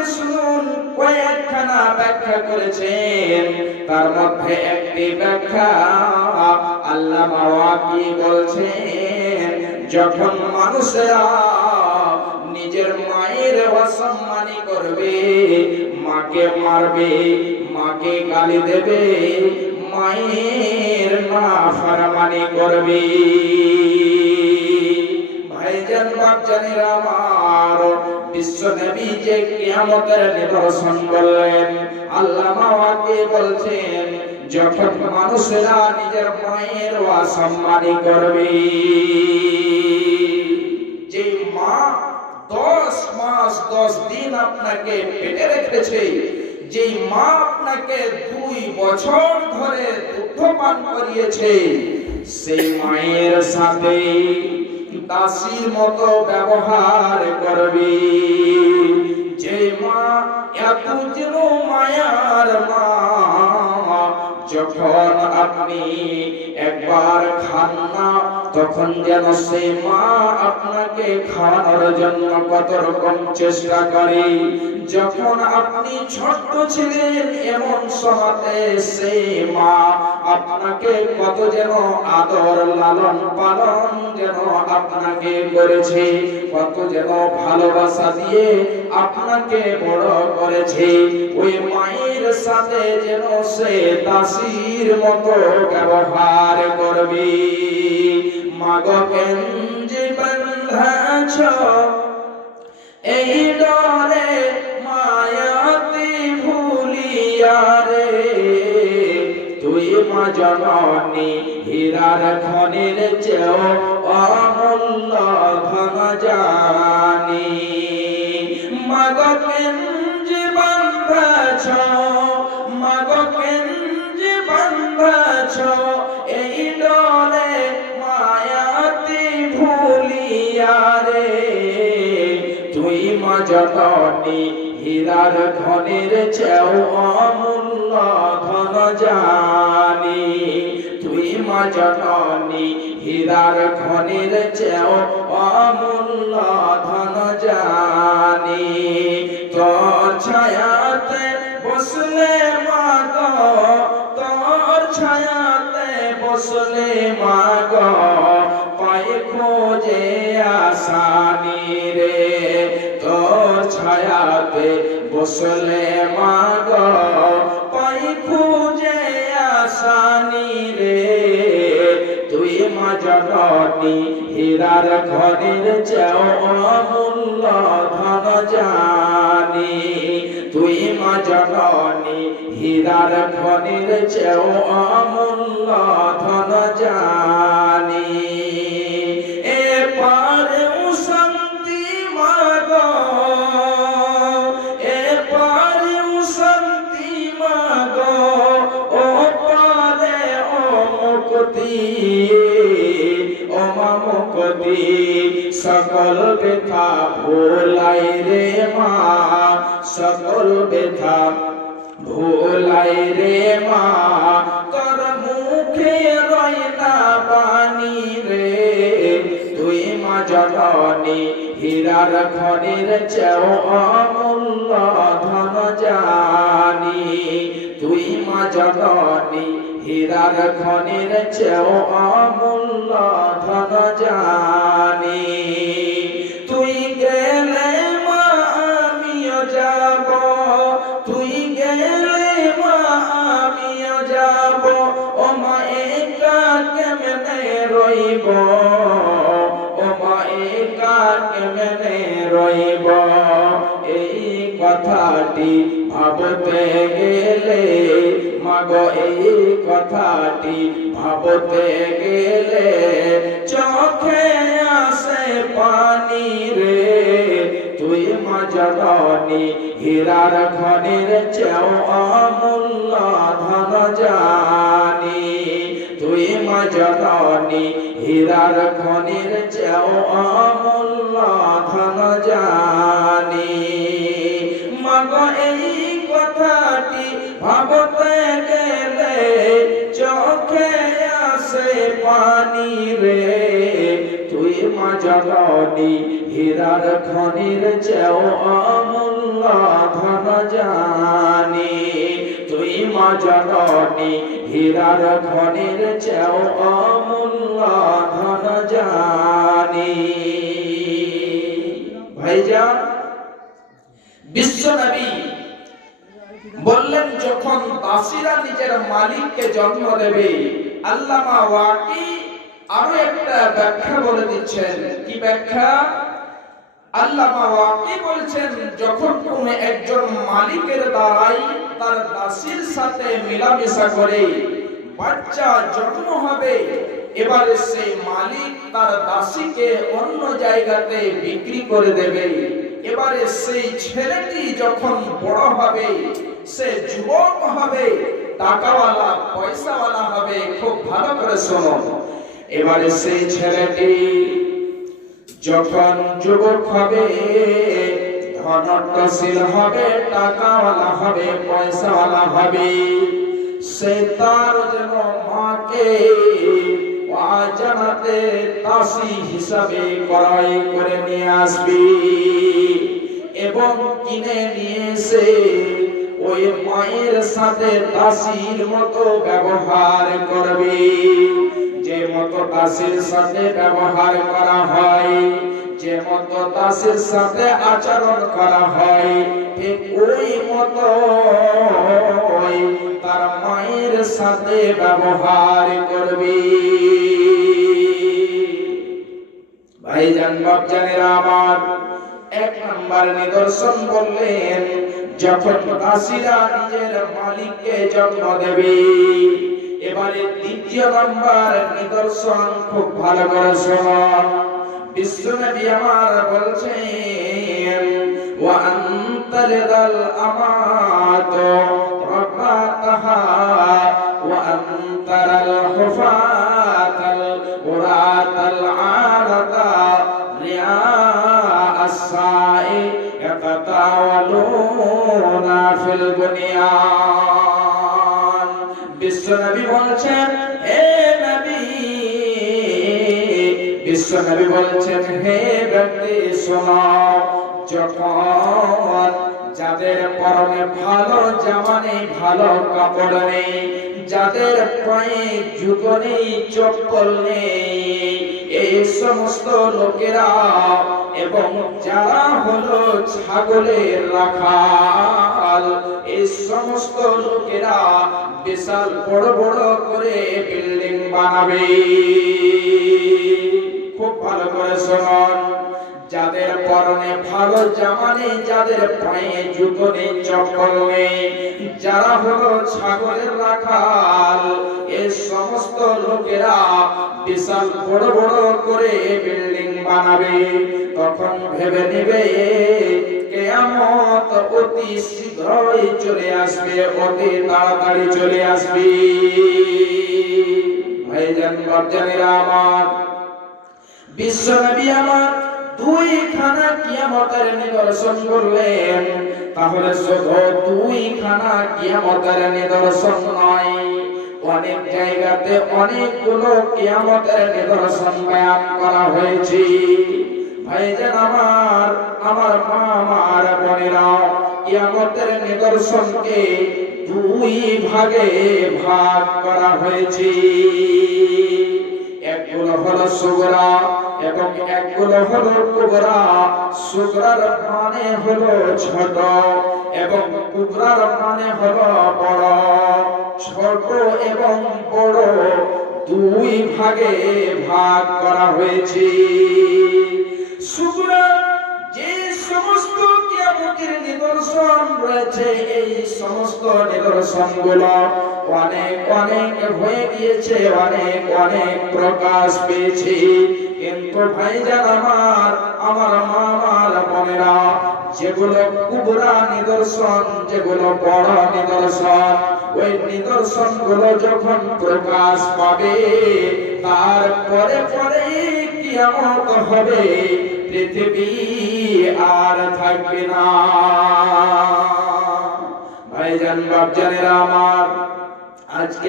যদি শুনুন কয়েকখানা ব্যাখ্যা করেছেন, তার মধ্যে একটি ব্যাখ্যা আল্লামা ওয়াকি বলছেন, যখন মানুষেরা নিজের মায়ের অসম্মানী করবে, মাকে মারবে, মাকে গালি দেবে, মায়ের নাফরমানি করবে। ভাইজান বাপজানেরা আমার, বিশ্ব নবী যে কিয়ামতের নিদর্শন বললেন, আল্লামা ওয়াকি বলছেন, যখন মানুষেরা নিজের মায়ের অসম্মানী করবে, যে মা 10 মাস 10 দিন আপনাকে পেটে রেখেছে, যে মা আপনাকে 2 বছর ধরে দুধ পান করিয়েছে, সেই মায়ের সাথে দাসীর মতো ব্যবহার করবে। যে মা এত যেন মায়ার মা, যখন আপনি একবার খান না, তখন যেন সেই মা আপনাকে খাওয়ানোর জন্য কত রকম চেষ্টা করে। যখন আপনি ছোট্ট ছিলেন, এমন সময়তে সেই মা আপনাকে কত যেন আদর লালন পালন যেন আপনাকে করেছে, কত যেন ভালোবাসা দিয়ে আপনাকে বড় করেছে। ওই মায়ের সাথে যেন সে দাসীর মতো ব্যবহার করবে। মাগো কেঞ্জি বাঁধাছ এই ডরে, মায়াতি ভুলিয়া রে, তুই মা জননী হীরার খনির চেয়েও অমূল্য ধন জানি। মাগো কেঞ্জি বাঁধাছ, মাগো কেঞ্জি বাঁধাছ এই ডরে, মায়াতি ভুলিয়া রে, তুই মা জননী হীরার খনির চেয়েও অমূল্য ধন জানি। তুই মা জননী হীরার খনির চেয়েও অমূল্য ধন জানি। তোর ছায়াতে বসলে মা গো, তোর ছায়াতে বসলে মা গো, পায়ে খোঁজে আসানি রে। তোর ছায়াতে বসলে মা গো, পায়ে খোঁজে আসানি রে, তুই মা জননী হীরার খনির চেয়েও অমূল্য ধন জানি। তুই মা জননী হীরার খনির চেয়েও অমূল্য ধন জানি। এ পারে শান্তি মাগো, এ পারে শান্তি মাগো, ও পারে ও মুক্তি, ও মা মুক্তি। সকল ব্যথা ভোলাই রে মা, সকল ব্যথা ভোলাই রে মা, তোর মুখে রয় না বাণী রে। তুই মা জননী হীরার খনির চেয়েও অমূল্য ধন জানি। তুই মা জননী হীরার খনির চেয়েও অমূল্য ধন জানি। তুই গেলে মা আমিও যাব, তুই গেলে মা আমিও যাব, ও মা একা কেমনে রইব, ও মা একা কেমনে রইব। এই কথাটি ভাবতে গেলে মাগো, এই কথাটি ভাবতে গেলে চোখে আসে পানি রে। তুই মা জননী হীরার খনির চেয়েও অমূল্য ধন জানি। তুই মা জননী হীরার খনির চেয়েও অমূল্য ধন জানি। মাগো এই কথাটি ভাবতে গেলে চোখে আসে পানি রে। তুই মা জননী হীরার খনির চেয়েও অমূল্য জানি, তুই মা জননী হীরার খনির চেয়েও অমূল্য ধন জানি। ভাইজান, বিশ্বনবী বললেন যখন দাসীরা নিজের মালিককে জন্ম দেবে, আল্লামা ওয়াকি আরো একটা ব্যাখ্যা বলে দিচ্ছেন। কি ব্যাখ্যা? আল্লামা ওয়াকি বলছেন যখন তুমি একজন মালিকের দ্বারাই তার দাসীর সাথে মিলামেশা করে বাচ্চা জন্ম হবে, এবারে সেই মালিক তার দাসীকে অন্য জায়গাতে বিক্রি করে দেবে। এবারে সেই ছেলেটি যখন বড় হবে, সে যুবক হবে, টাকাওয়ালা পয়সাওয়ালা হবে। খুব ভালো করে শোনো। এবারে সেই ছেলেটি যখন যুবক হবে, ধনশীল হবে, টাকাওয়ালা হবে, পয়সাওয়ালা হবে, সে তার যেন মাকে জানাতে দাসী হিসাবে ক্রয় করে নিয়ে আসবে এবং কিনে নিয়ে এসে ওই মায়ের সাথে দাসীর মতো ব্যবহার করবে। যে মতো দাসীর সাথে ব্যবহার করা হয়, যে মতো দাসীর সাথে আচরণ করা হয়, ঠিক ওই মতো তার মায়ের সাথে ব্যবহার করবে। ভাইজান, বাপজানেরা আমার, এক নাম্বার নিদর্শন বললেন যখন দাসীরা নিজের মালিককে জন্ম দেবে। এবারে দ্বিতীয় নাম্বার নিদর্শন, খুব ভালো করে শুনুন। বিশ্বনবী আমার বলছেন ওয়া আনতালিদাল আমাত রাব্বাতাহা ওয়া আনতারাল হুফাতাল উরাতাল আরাতা রিয়া আস-সাই ইয়াতাতাওয়ালুনা ফিল বুনিয়ান। বিশ্বনবী বলছেন, হে নবী, বিশ্বনবী বলছেন, হে ব্যক্তি শোনো, যখন যাদের পরনে ভালো জামা নেই, ভালো কাপড় নেই, যাদের পায়ে জুতো নেই, চপ্পল নেই, এই সমস্ত লোকেরা এবং যারা হলো ছাগলের রাখাল, এই সমস্ত লোকেরা বিশাল বড় বড় করে বিল্ডিং বানাবে। খুব ভালো করে শুনুন। যাদের পরনে ভালো জামা নেই, যাদের পায়ে জুতো নেই, চপ্পল নেই, যারা হলো ছাগলের রাখাল, এই সমস্ত লোকেরা বিশাল বড় বড় করে বিল্ডিং বানাবে। তখন ভেবে নেবে কিয়ামত অতি শীঘ্রই চলে আসবে, অতি তাড়াতাড়ি চলে আসবে। ভাইজান, বাপজানেরা আমার, বিশ্বনবী আমার দুইখানা কিয়ামতের নিদর্শন বললেন। তাহলে শুধু দুইখানা কিয়ামতের নিদর্শন নয়, অনেক জায়গাতে অনেকগুলো কিয়ামতের নিদর্শন বয়ান করা হয়েছে। ভাইজান আমার, আমার মা, আমার বোনেরা, কিয়ামতের নিদর্শনকে দুই ভাগে ভাগ করা হয়েছে। একগুলো হলো সুগরা এবং একগুলো হলো কুবরা। সুগরার মানে হলো ছোট এবং কুবরার মানে হলো বড়। ছোট এবং বড় দুই ভাগে ভাগ করা হয়েছে। সুগরা যে সমস্ত কিয়ামতের নিদর্শন রয়েছে, এই সমস্ত নিদর্শনগুলো অনেক অনেক হয়ে গিয়েছে, অনেক অনেক প্রকাশ পেয়েছে। কিন্তু ভাইজান আমার, আমার মা, আমার বোনেরা, যেগুলো কুবরা নিদর্শন, যেগুলো বড় নিদর্শন, ওই নিদর্শন গুলো যখন প্রকাশ পাবে, তারপরে পরে কিয়ামত হবে, পৃথিবী আর থাকবে না। ভাইজান, বাপজানেরা আমার, আজকে